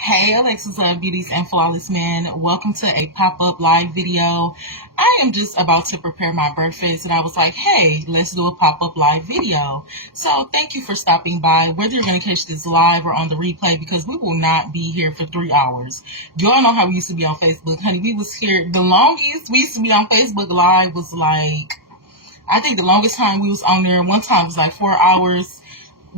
Hey Alexis Beauties and Flawless Men, welcome to a pop-up live video. I am just about to prepare my breakfast and I was like, hey, let's do a pop-up live video. So thank you for stopping by, whether you're going to catch this live or on the replay, because we will not be here for 3 hours. You all know how we used to be on Facebook, honey. We was here, the longest we used to be on Facebook live was like, I think the longest time we was on there, one time was like 4 hours.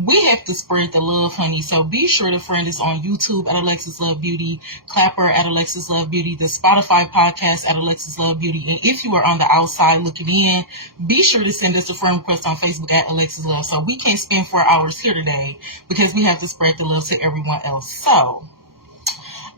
We have to spread the love, honey. So be sure to friend us on YouTube at Alexis Love Beauty, Clapper at Alexis Love Beauty, the Spotify podcast at Alexis Love Beauty. And if you are on the outside looking in, be sure to send us a friend request on Facebook at Alexis Love. So we can't spend 4 hours here today because we have to spread the love to everyone else. So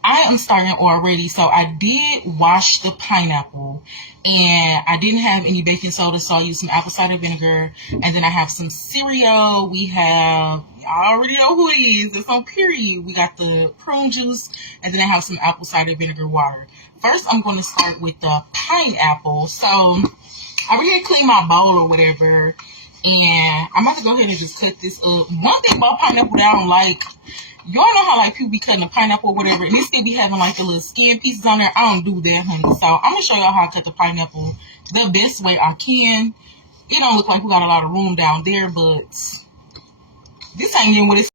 I am starting already. So I did wash the pineapple and I didn't have any baking soda, so I used some apple cider vinegar. And then I have some cereal. We have, y'all already know who it is. It's on period. We got the prune juice, and then I have some apple cider vinegar water. First, I'm going to start with the pineapple. So I already had cleaned my bowl or whatever, and I'm about to go ahead and just cut this up. One thing about pineapple that I don't like, y'all know how like people be cutting a pineapple or whatever and it still be having like the little skin pieces on there. I don't do that, honey. So I'm gonna show y'all how to cut the pineapple the best way I can. It don't look like we got a lot of room down there, but this ain't even what it's